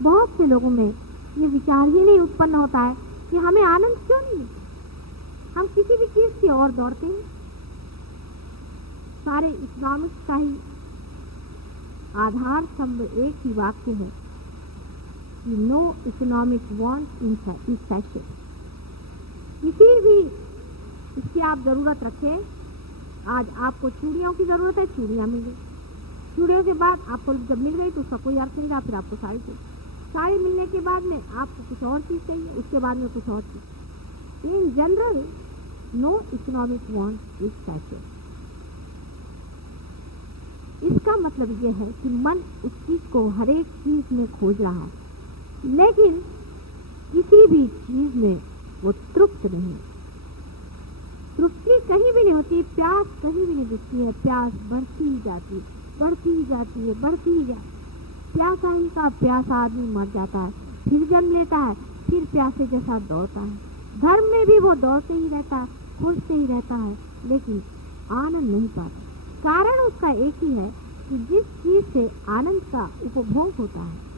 बहुत से लोगों में ये विचार ही नहीं उत्पन्न होता है कि हमें आनंद क्यों नहीं मिलता। हम किसी भी चीज की ओर दौड़ते हैं। सारे इकोनॉमिक्स का ही आधार स्तंभ एक ही वाक्य है कि no economic want in fashion. किसी भी इसकी आप जरूरत रखें, आज आपको चूड़ियों की जरूरत है, चूड़ियां मिल गई, चूड़ियों के बाद आपको जब मिल गई तो उसका कोई अर्थ नहीं रहा, फिर आपको साड़ी चाहिए, साड़ी मिलने के बाद में आपको कुछ और चीज चाहिए, उसके बाद में कुछ और चीज। In general no economic want is fashion. इसका मतलब यह है कि मन उस चीज को हर एक चीज में खोज रहा है, लेकिन किसी भी चीज में वो तृप्त नहीं। तृप्ति कहीं भी नहीं होती, प्यास कहीं भी नहीं दिखती है। प्यास बढ़ती ही जाती है, बढ़ती ही जाती है, बढ़ती ही जाती है। प्यासा ही का प्यासा आदमी मर जाता है, फिर जन्म लेता है, फिर प्यासे जैसा दौड़ता है। धर्म में भी वो दौड़ते ही रहता है, खोजते ही रहता है, लेकिन आनंद नहीं पाता। कारण उसका एक ही है कि जिस चीज से आनंद का उपभोग होता है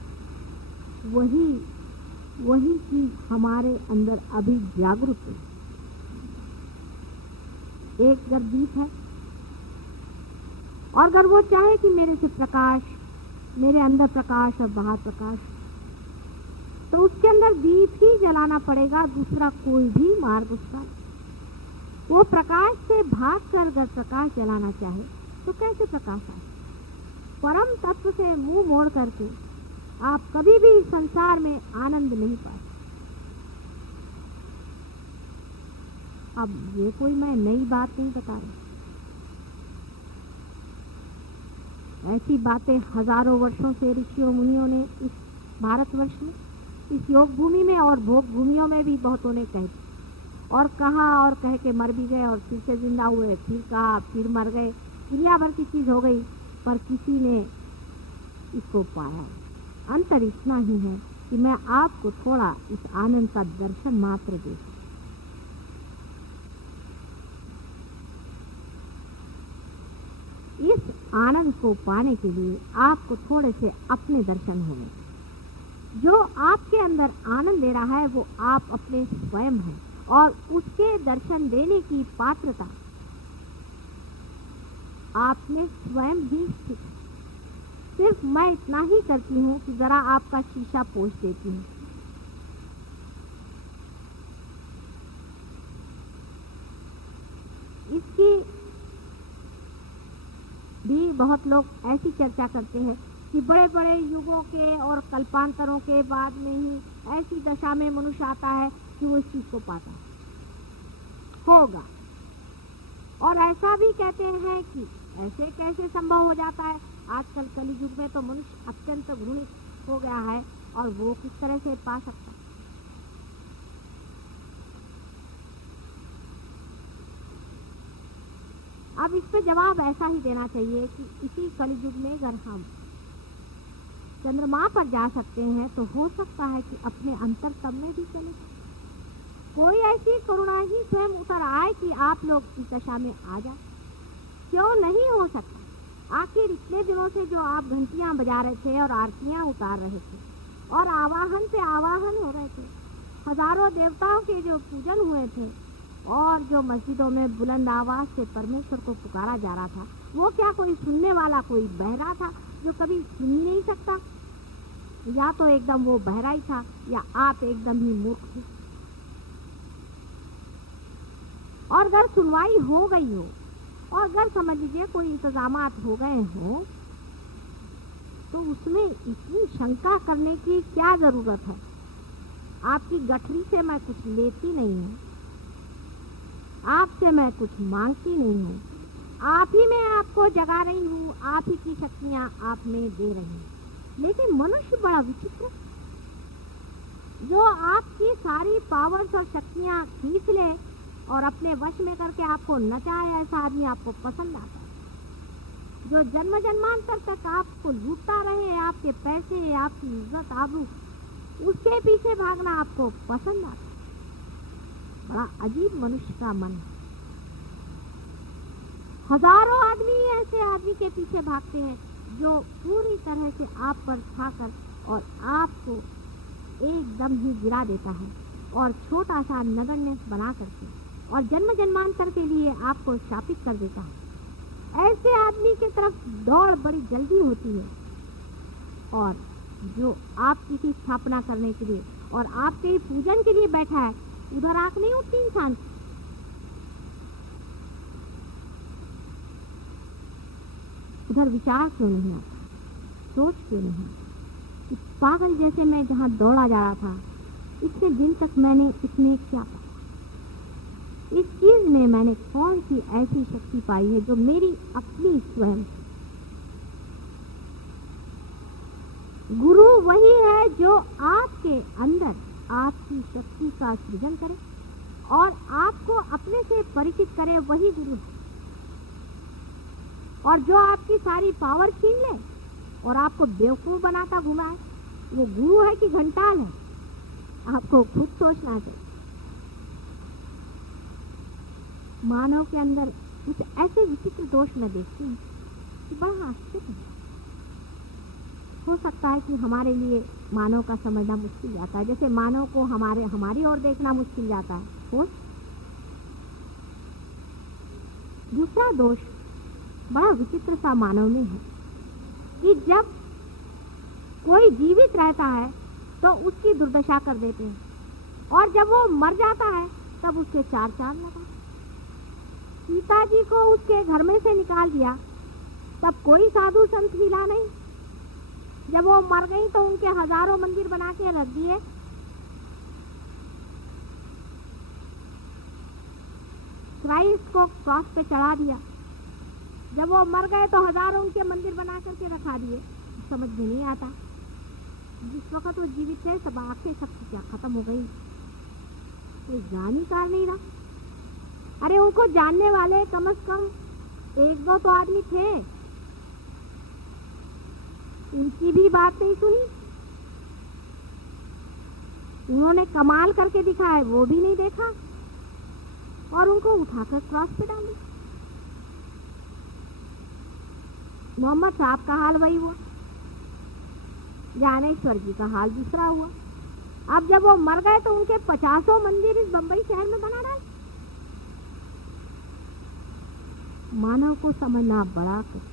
वही चीज हमारे अंदर अभी जागरूक है। एक अगर दीप है और अगर वो चाहे कि मेरे से प्रकाश, मेरे अंदर प्रकाश और बाहर प्रकाश, तो उसके अंदर दीप ही जलाना पड़ेगा, दूसरा कोई भी मार्ग उसका। वो प्रकाश से भाग कर अगर प्रकाश जलाना चाहे तो कैसे प्रकाश आए? परम तत्व से मुंह मोड़ करके आप कभी भी संसार में आनंद नहीं पाए। अब ये कोई मैं नई बात नहीं बता रही, ऐसी बातें हजारों वर्षों से ऋषियों मुनियों ने इस भारतवर्ष में, इस योग भूमि में और भोग भूमियों में भी बहुतों ने कही और कहा और कह के मर भी गए और फिर से जिंदा हुए, फिर कहा, फिर मर गए, दुनिया भर की चीज हो गई, पर किसी ने इसको पाया। अंतर इतना ही है कि मैं आपको थोड़ा इस आनंद का दर्शन मात्र दे। इस आनंद को पाने के लिए आपको थोड़े से अपने दर्शन होंगे। जो आपके अंदर आनंद दे रहा है वो आप अपने स्वयं हैं और उसके दर्शन देने की पात्रता आपने स्वयं ही सीखी। सिर्फ मैं इतना ही करती हूँ कि जरा आपका शीशा पोंछ देती हूँ। इसकी भी बहुत लोग ऐसी चर्चा करते हैं कि बड़े बड़े युगों के और कल्पांतरों के बाद में ही ऐसी दशा में मनुष्य आता है कि वो इस चीज को पाता होगा। और ऐसा भी कहते हैं कि ऐसे कैसे संभव हो जाता है। आजकल कलि युग में तो मनुष्य अत्यंत घृणित हो गया है और वो किस तरह से पा सकता। अब इस पे जवाब ऐसा ही देना चाहिए कि इसी कलि युग में अगर हम चंद्रमा पर जा सकते हैं तो हो सकता है कि अपने अंतरतम में भी चले। कोई ऐसी करुणा ही स्वयं उतर आए कि आप लोग इस दशा में आ जाए। क्यों नहीं हो सकता? आखिर इतने दिनों से जो आप घंटियां बजा रहे थे और आरतियां उतार रहे थे और आवाहन पे आवाहन हो रहे थे, हजारों देवताओं के जो पूजन हुए थे और जो मस्जिदों में बुलंद आवाज से परमेश्वर को पुकारा जा रहा था, वो क्या कोई सुनने वाला कोई बहरा था जो कभी सुन ही नहीं सकता? या तो एकदम वो बहरा ही था या आप एकदम ही मूर्ख थे। और अगर सुनवाई हो गई हो और अगर समझ लीजिए कोई इंतजामात हो गए हो तो उसमें इतनी शंका करने की क्या जरूरत है? आपकी गठरी से मैं कुछ लेती नहीं हूँ, आपसे मैं कुछ मांगती नहीं हूँ, आप ही मैं आपको जगा रही हूँ, आप ही की शक्तियाँ आप में दे रही हूँ। लेकिन मनुष्य बड़ा विचित्र, जो आपकी सारी पावर्स और शक्तियाँ खींच ले और अपने वश में करके आपको नचाए, ऐसा आदमी आपको पसंद आता है। जो जन्म जन्मांतर तक आपको लूटता रहे, आपके पैसे, आपकी इज्जत, आबरू, उसके पीछे भागना आपको पसंद आता है। बड़ा अजीब मनुष्य का मन है। हजारों आदमी ऐसे आदमी के पीछे भागते हैं जो पूरी तरह से आप पर छाकर और आपको एकदम ही गिरा देता है और छोटा सा नगण्य बना करके और जन्म जन्मांतर के लिए आपको शापित कर देता है। ऐसे आदमी की तरफ दौड़ बड़ी जल्दी होती है और जो आपकी की स्थापना करने के लिए और आपके ही पूजन के लिए बैठा है, उधर आंख नहीं उठती इंसान। उधर विचार क्यों नहीं आता, सोच क्यों नहीं आता? पागल जैसे मैं जहाँ दौड़ा जा रहा था, इतने दिन तक मैंने इसमें क्या पाया? इस चीज में मैंने कौन सी ऐसी शक्ति पाई है जो मेरी अपनी स्वयं? गुरु वही है जो आपके अंदर आपकी शक्ति का सृजन करे और आपको अपने से परिचित करे, वही गुरु है। और जो आपकी सारी पावर छीन ले और आपको बेवकूफ बनाता घुमाए, वो गुरु है कि घंटाल है? आपको खुद सोचना चाहिए। मानव के अंदर कुछ ऐसे विचित्र दोष मैं देखती हूँ कि बड़ा आश्चर्य है। हो सकता है कि हमारे लिए मानव का समझना मुश्किल जाता है, जैसे मानव को हमारी ओर देखना मुश्किल जाता है। हो दूसरा दोष बड़ा विचित्र सा मानव में है कि जब कोई जीवित रहता है तो उसकी दुर्दशा कर देते हैं और जब वो मर जाता है तब उसके चार चांद लगा। सीता जी को उसके घर में से निकाल दिया तब कोई साधु संत मिला नहीं। जब वो मर गई तो उनके हजारों मंदिर बना के रख दिए। क्राइस्ट को क्रॉस पे चढ़ा दिया। जब वो मर गए तो हजारों उनके मंदिर बना करके रखा दिए। समझ में नहीं आता, जिस वक्त वो जीवित थे सब आंखें सब क्या खत्म हो गई, कोई जान ही कार नहीं रहा। अरे उनको जानने वाले कम से कम एक दो तो आदमी थे, उनकी भी बात नहीं सुनी। उन्होंने कमाल करके दिखाया, वो भी नहीं देखा और उनको उठाकर क्रॉस पे डाल दिया। मोहम्मद साहब का हाल वही हुआ, ज्ञानेश्वर जी का हाल दूसरा हुआ। अब जब वो मर गए तो उनके 50 मंदिर इस बंबई शहर में बना डाले। मानव को समझना बड़ा कठिन।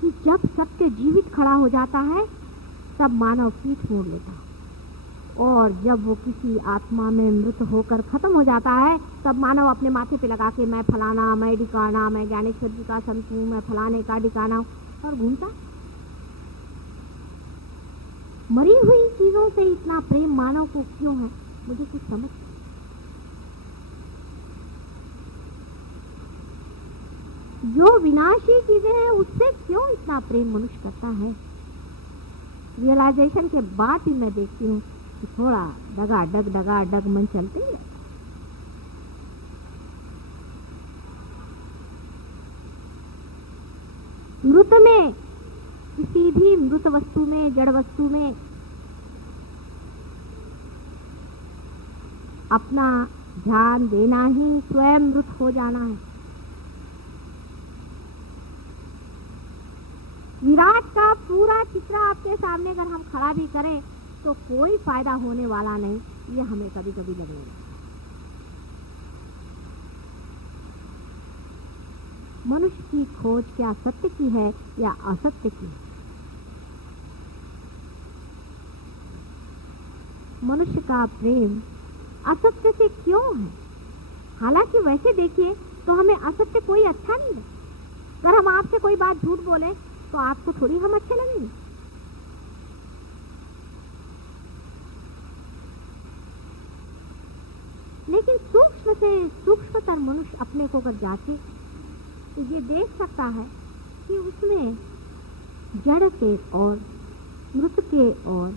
कि जब सत्य जीवित खड़ा हो जाता है तब मानव पीठ मोड़ लेता है और जब वो किसी आत्मा में मृत होकर खत्म हो जाता है तब मानव अपने माथे पे लगा के मैं फलाना, मैं डिकाना, मैं ज्ञानेश्वर जी का संत हूँ, मैं फलाने का डिकाना और घूमता। मरी हुई चीजों से इतना प्रेम मानव को क्यों है, मुझे कुछ समझ। जो विनाशी चीजें हैं उससे क्यों इतना प्रेम मनुष्य करता है? रियलाइजेशन के बाद ही मैं देखती हूँ कि थोड़ा डगा डग मन चलते ही रहता। मृत में, किसी भी मृत वस्तु में, जड़ वस्तु में अपना ध्यान देना ही स्वयं मृत हो जाना है। विराट का पूरा चित्र आपके सामने अगर हम खड़ा भी करें तो कोई फायदा होने वाला नहीं, ये हमें कभी कभी लगेगा। मनुष्य की खोज क्या सत्य की है या असत्य की है? मनुष्य का प्रेम असत्य से क्यों है? हालांकि वैसे देखिए तो हमें असत्य कोई अच्छा नहीं है। अगर हम आपसे कोई बात झूठ बोले तो आपको थोड़ी हम अच्छे लगेंगे। लेकिन सूक्ष्म से सूक्ष्मतर मनुष्य अपने को अगर जांचे तो ये देख सकता है कि उसमें जड़ के और मृत के और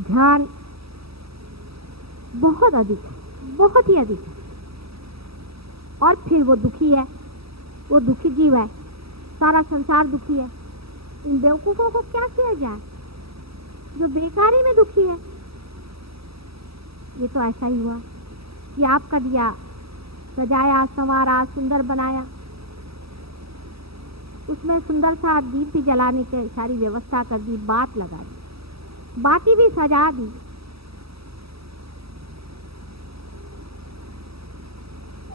ध्यान बहुत अधिक है, बहुत ही अधिक है। और फिर वो दुखी है, वो दुखी जीव है, सारा संसार दुखी है। इन बेवकूफों को क्या किया जाए जो बेकारी में दुखी है? ये तो ऐसा ही हुआ कि आपका दिया सजाया, संवारा, सुंदर बनाया। उसमें सुंदर सा दीप भी जलाने की सारी व्यवस्था कर दी, बात लगा दी, बाती भी सजा दी।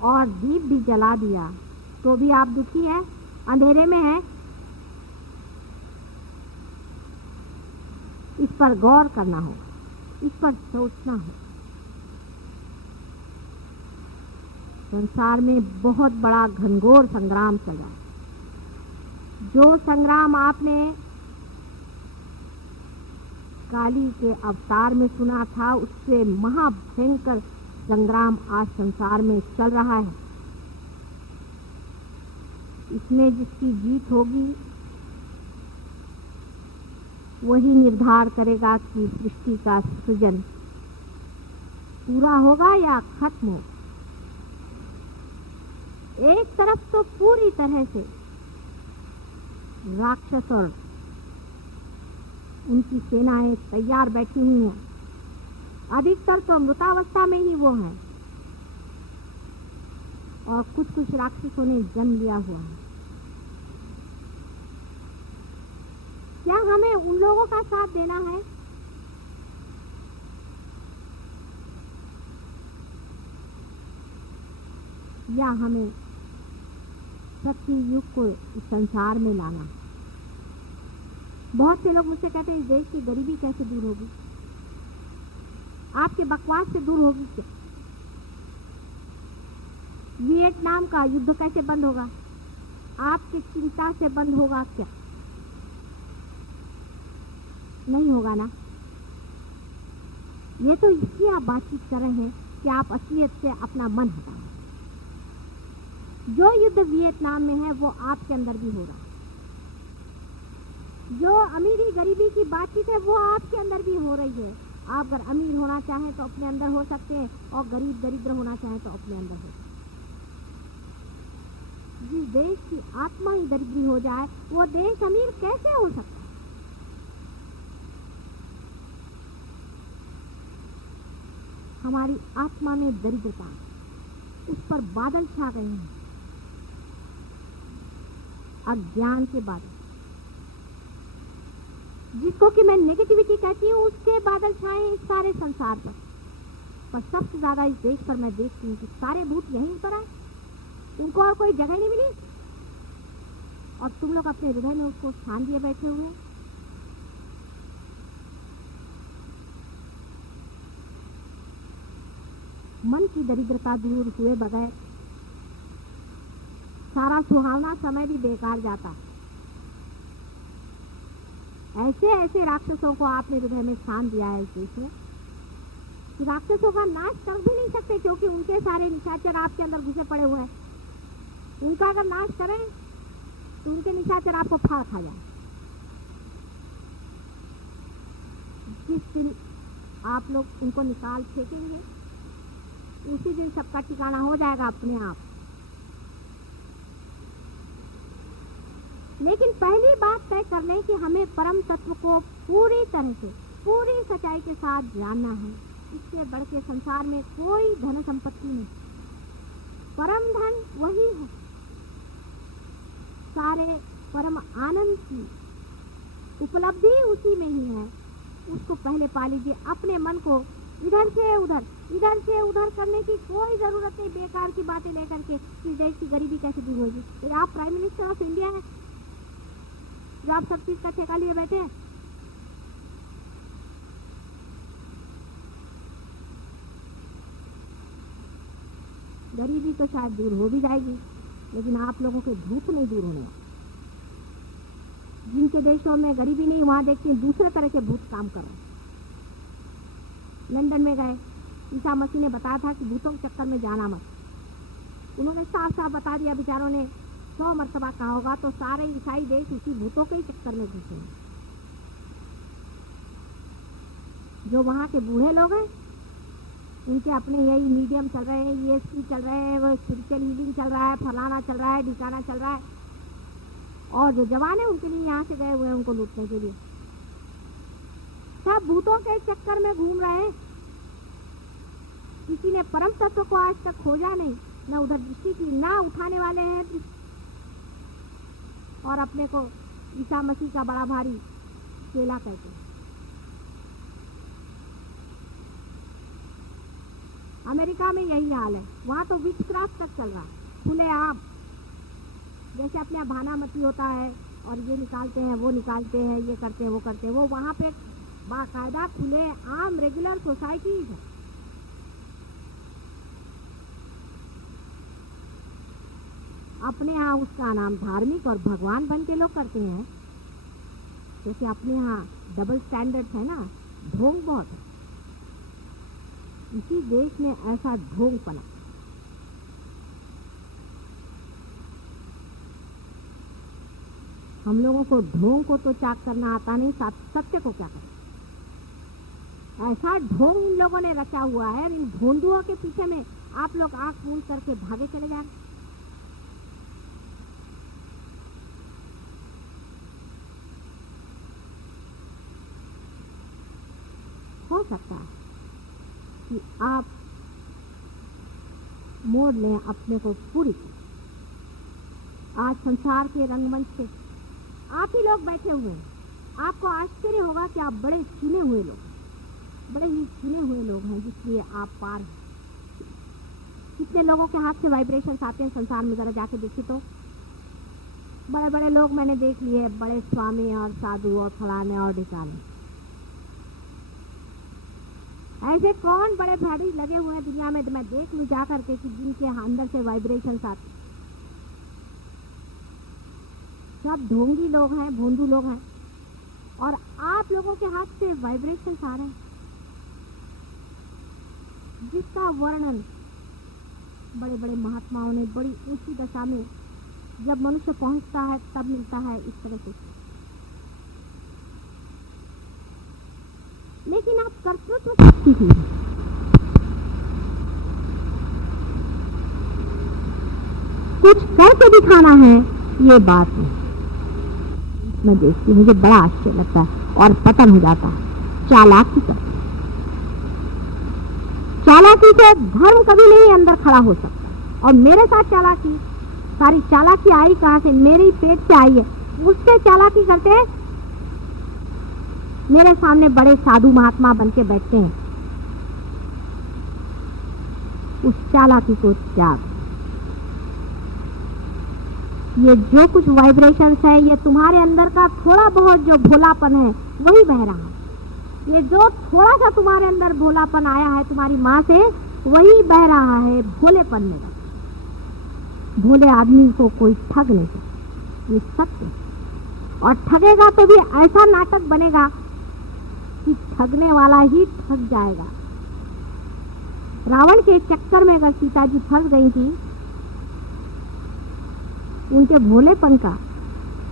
और दीप भी जला दिया, तो भी आप दुखी हैं, अंधेरे में हैं। इस पर गौर करना होगा, इस पर सोचना होगा। संसार में बहुत बड़ा घनघोर संग्राम चल रहा है। जो संग्राम आपने काली के अवतार में सुना था, उससे महाभयंकर संग्राम आज संसार में चल रहा है। इसमें जिसकी जीत होगी वही निर्धार करेगा कि सृष्टि का सृजन पूरा होगा या खत्म होगा। एक तरफ तो पूरी तरह से राक्षस और उनकी सेनाएं तैयार बैठी हुई हैं, अधिकतर तो मृतावस्था में ही वो हैं, और कुछ राक्षसों ने जन्म लिया हुआ है। क्या हमें उन लोगों का साथ देना है? या हमें सत्य युग को इस संसार में लाना? बहुत से लोग मुझसे कहते हैं, इस देश की गरीबी कैसे दूर होगी? आपके बकवास से दूर होगी क्या? वियतनाम का युद्ध कैसे बंद होगा? आपकी चिंता से बंद होगा क्या? नहीं होगा ना। ये तो इसकी आप बातचीत कर रहे हैं कि आप असलियत से अपना मन हटाएं। जो युद्ध वियतनाम में है वो आपके अंदर भी हो रहा है। जो अमीरी गरीबी की बातचीत है वो आपके अंदर भी हो रही है। आप अगर अमीर होना चाहें तो अपने अंदर हो सकते हैं, और गरीब दरिद्र होना चाहें तो अपने अंदर हो सकते हैं। जिस देश की आत्मा ही दरिद्री हो जाए, वो देश अमीर कैसे हो सकता है? हमारी आत्मा में दरिद्रता, उस पर बादल छा गए हैं, अज्ञान के बादल, जिसको कि मैं नेगेटिविटी कहती हूँ, उसके बादल छाए इस सारे संसार पर सबसे ज्यादा इस देश पर मैं देखती हूँ कि सारे भूत यहीं पर आए, उनको और कोई जगह नहीं मिली, और तुम लोग अपने हृदय में उसको स्थान दिए बैठे हुए हैं। मन की दरिद्रता दूर हुए बगैर सारा सुहावना समय भी बेकार जाता। ऐसे ऐसे राक्षसों को आपने हृदय में स्थान दिया है इस देश में कि राक्षसों का नाश कर भी नहीं सकते, क्योंकि उनके सारे निशाचर आपके अंदर घुसे पड़े हुए हैं। उनका अगर नाश करें तो उनके निशाचर आपको फाड़ खा जाए। जिस दिन आप लोग उनको निकाल फेंकेंगे, उसी दिन सबका ठिकाना हो जाएगा अपने आप। लेकिन पहली बात तय कर लें कि हमें परम तत्व को पूरी तरह से, पूरी सच्चाई के साथ जानना है। इससे बढ़ के संसार में कोई धन संपत्ति नहीं। परम धन वही है, सारे परम आनंद की उपलब्धि उसी में ही है। उसको पहले पा लीजिए। अपने मन को इधर से उधर करने की कोई जरूरत नहीं, बेकार की बातें लेकर के इस देश की गरीबी कैसे दूर होगी। तो आप प्राइम मिनिस्टर ऑफ इंडिया हैं, जो आप सब चीज का ठेका लिए बैठे हैं। गरीबी तो शायद दूर हो भी जाएगी, लेकिन आप लोगों के भूत नहीं दूर होने। जिनके देशों में गरीबी नहीं, वहां देखते हैं दूसरे तरह के भूत काम कर रहे हैं। लंदन में गए, ईसा मसीह ने बताया था कि भूतों के चक्कर में जाना मत। उन्होंने साफ साफ बता दिया, बेचारों ने 100 मरतबा कहा होगा, तो सारे ईसाई देश उसी भूतों के ही चक्कर में घुसे हैं। जो वहाँ के बूढ़े लोग हैं, उनके अपने यही मीडियम चल रहे हैं, ESP चल रहे हैं, वो स्पिरिचुअल हीलिंग चल रहा है, फलाना चल रहा है, ढिकाना चल रहा है। और जो जवान है उनके लिए यहाँ से गए हुए हैं उनको लूटने के लिए। सब भूतों के चक्कर में घूम रहे हैं। किसी ने परम तत्व को आज तक खोजा नहीं। न उधर दृष्टि की, ना उठाने वाले हैं, और अपने को ईसा मसीह का बड़ा भारी चेला कहते हैं। अमेरिका में यही हाल है, वहां तो विचक्राफ्ट तक चल रहा है खुलेआम। जैसे अपने यहाँ भानामती होता है और ये निकालते हैं, वो निकालते हैं, ये करते हैं, वो करते हैं, वो वहां पे बाकायदा खुले आम रेगुलर सोसाइटीज है। अपने यहाँ उसका नाम धार्मिक और भगवान बन के लोग करते हैं, क्योंकि अपने यहाँ डबल स्टैंडर्ड है ना, ढोंग बहुत है। इसी देश में ऐसा ढोंग पना। हम लोगों को ढोंग को तो चाक करना आता नहीं, सत्य को क्या करें। ऐसा ढोंग इन लोगों ने रचा हुआ है, इन भोंदुओं के पीछे में आप लोग आंख मूंद करके भागे चले जा रहे। हो सकता है कि आप मोड़ लें अपने को पूरी। आज संसार के रंगमंच पे आप ही लोग बैठे हुए हैं। आपको आश्चर्य होगा कि आप बड़े चुने हुए लोग, बड़े ही चुने हुए लोग हैं, जिसलिए आप पार हैं। कितने लोगों के हाथ से वाइब्रेशंस आते हैं संसार में, जरा जाके देखिए तो। बड़े बड़े लोग मैंने देख लिए, बड़े स्वामी और साधु और फलाने और ढिकाने। ऐसे कौन बड़े भारी लगे हुए हैं दुनिया में, मैं देख लूं जा करके कि जिनके अंदर से वाइब्रेशंस आते। सब ढोंगी लोग हैं, भोंदू लोग हैं, और आप लोगों के हाथ से वाइब्रेशंस आ रहे हैं, जिसका वर्णन बड़े बड़े महात्माओं ने बड़ी ऊंची दशा में जब मनुष्य पहुंचता है तब मिलता है इस तरह से। लेकिन आप कर्तृत्व सीखिए। कुछ करके दिखाना है, ये बात है। मैं देखती हूँ, मुझे बड़ा आश्चर्य लगता है और पतन हो जाता है। चालाकी का, चालाकी से धर्म कभी नहीं अंदर खड़ा हो सकता। और मेरे साथ चालाकी, सारी चालाकी आई कहाँ से? मेरे पेट से आई है। उससे चालाकी करते हैं, मेरे सामने बड़े साधु महात्मा बन के बैठते हैं। उस चालाकी को त्याग। ये जो कुछ वाइब्रेशंस है, ये तुम्हारे अंदर का थोड़ा बहुत जो भोलापन है वही बह रहा है। ये जो थोड़ा सा तुम्हारे अंदर भोलापन आया है तुम्हारी माँ से, वही बह रहा है भोलेपन में। भोले आदमी को कोई ठग नहीं सकता, ये सत्य। और ठगेगा तो भी ऐसा नाटक बनेगा कि ठगने वाला ही ठग जाएगा। रावण के चक्कर में अगर सीता जी फंस गई थी, उनके भोलेपन का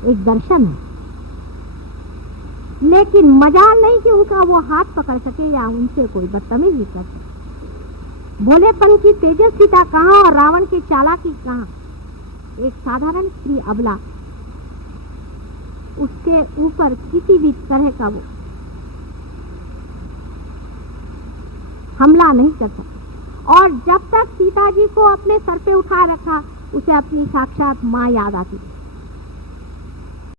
एक दर्शन है। लेकिन मजाल नहीं कि उनका वो हाथ पकड़ सके या उनसे कोई बदतमीजी कर सके। भोलेपन की तेजस्विता कहाँ और रावण की चालाकी कहाँ? एक साधारण स्त्री अबला, उसके ऊपर किसी भी तरह का वो हमला नहीं कर सकता। और जब तक सीता जी को अपने सर पे उठाए रखा, उसे अपनी साक्षात माँ याद आती थी।